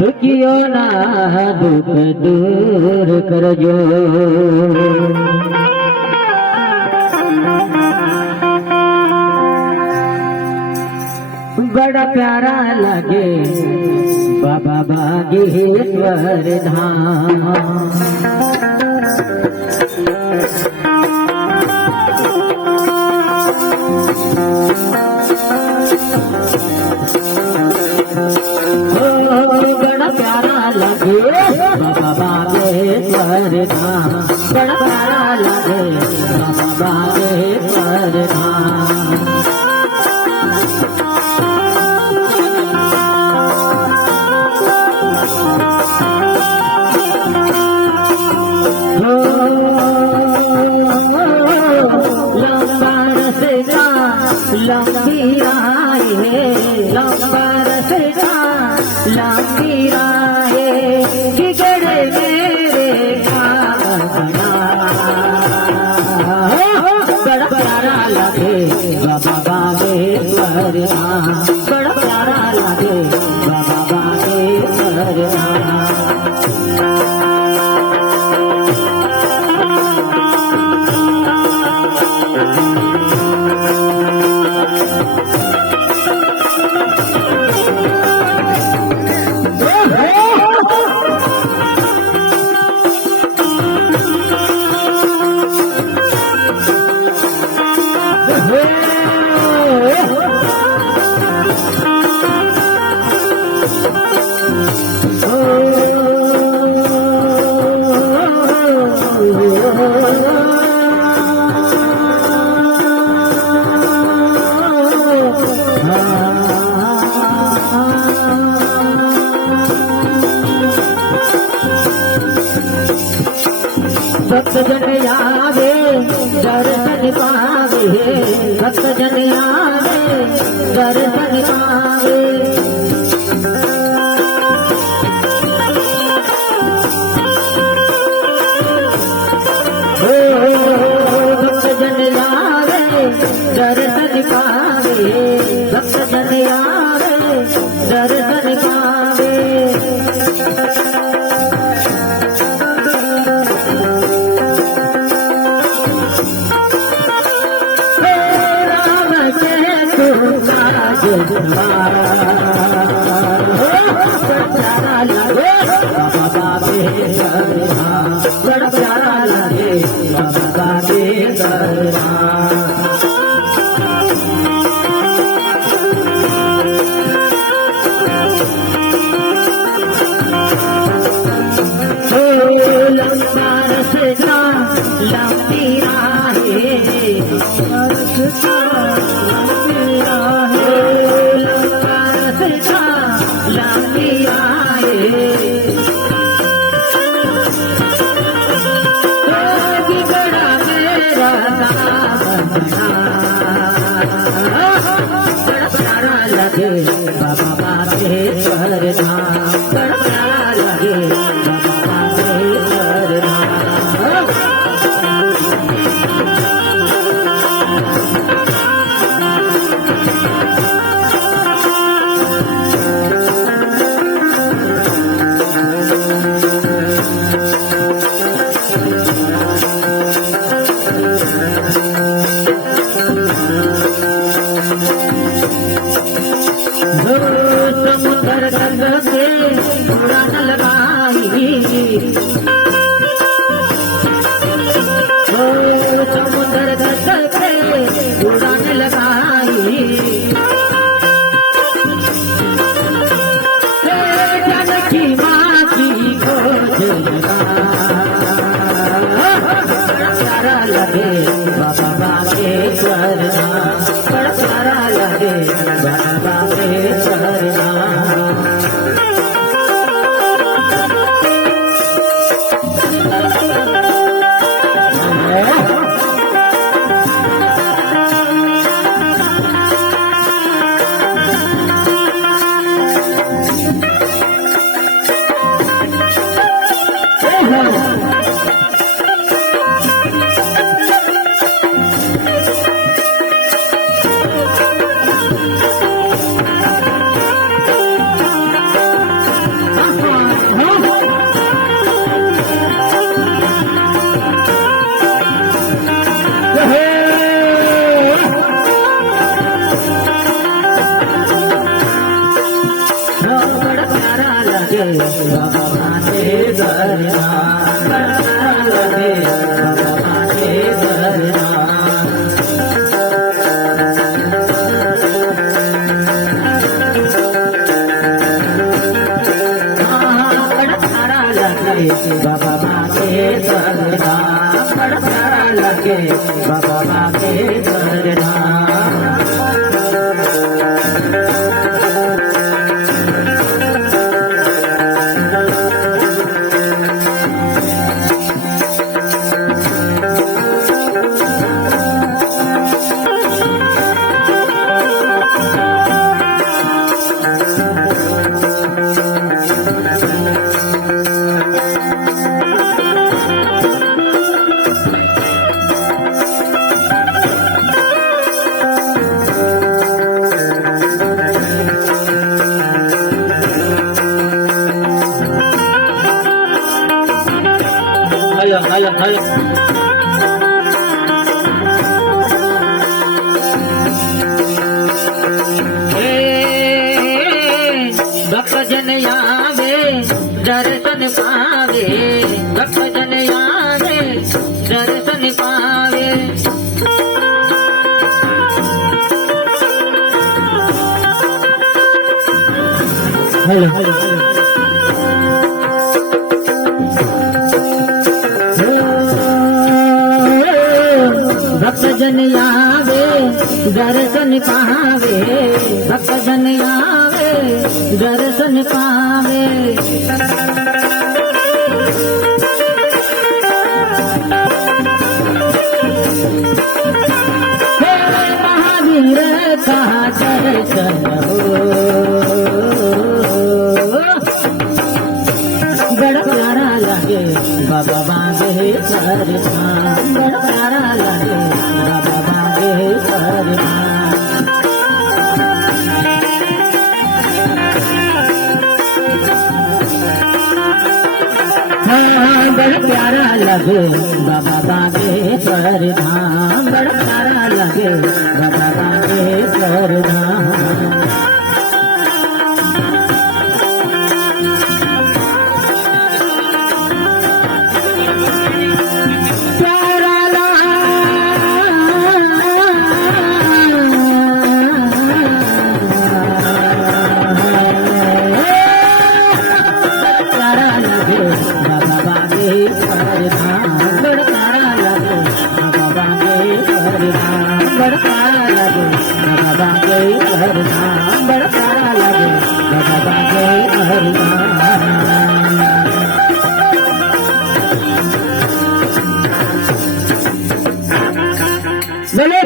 दुखियो ना दुख दूर करजो। बड़ा प्यारा लगे बाबा बागेश्वर धाम। बड़ा प्यारा लगे बाबा बागेश्वर धाम। बड़ा प्यारा लगे बाबा बागेश्वर धाम। लंबी राहे लंबा रसेगा लंबी राहे बिगड़े मेरे बड़ा प्यारा लगे बाबा बागेश्वर धाम। बड़ा प्यारा लगे बाबा बागेश्वर धाम। भक्त जन आवे दर्शन पावे। भक्त जन आवे दर्शन पावे। भक्त जन आवे दर्शन पावे। भक्त जन आवे दर्शन पावे। प्यारा लगे बाबा बागेश्वर धाम। बड़ा प्यारा लगे बाबा बागेश्वर धाम। लंबा रस्ता लंबी राहे लंबी राहे लंबा रस्ता लंबी राहे बिगड़ा मेरा बड़ा प्यारा लगे बाबा बागेश्वर धाम। बड़ा प्यारा लगे बाबा बागेश्वर धाम। समुद्र गंग से उड़ान लगाई। समुद्र गंग से उड़ान लगाई। जानकी माँ की खोज लगा। प्यारा लगे बाबा बागेश्वर धाम। बड़ा प्यारा लगे बाबा बागेश्वर धाम। बड़ा प्यारा लगे बाबा के दरना बड़ा प्यारा लगे बाबा के दरना बाबा के दरना बड़ा प्यारा लगे बाबा के दरना भक्त जन आवे दर्शन पावे भक्त जन आवे दर्शन पावे भक्त जन आवे दर्शन पावे भक्त जन आवे दर्शन पावे महावीर का दर्शन बड़ा प्यारा लगे बाबा बागे करना बड़ा प्यारा लगे बाबा बागे करना बड़ा प्यारा लगे बाबा बागे करना बड़ा प्यारा लगे बाबा बागे करना बड़ा प्यारा लगे बाबा के करना बड़ा प्यारा लगे बाबा के करना बोले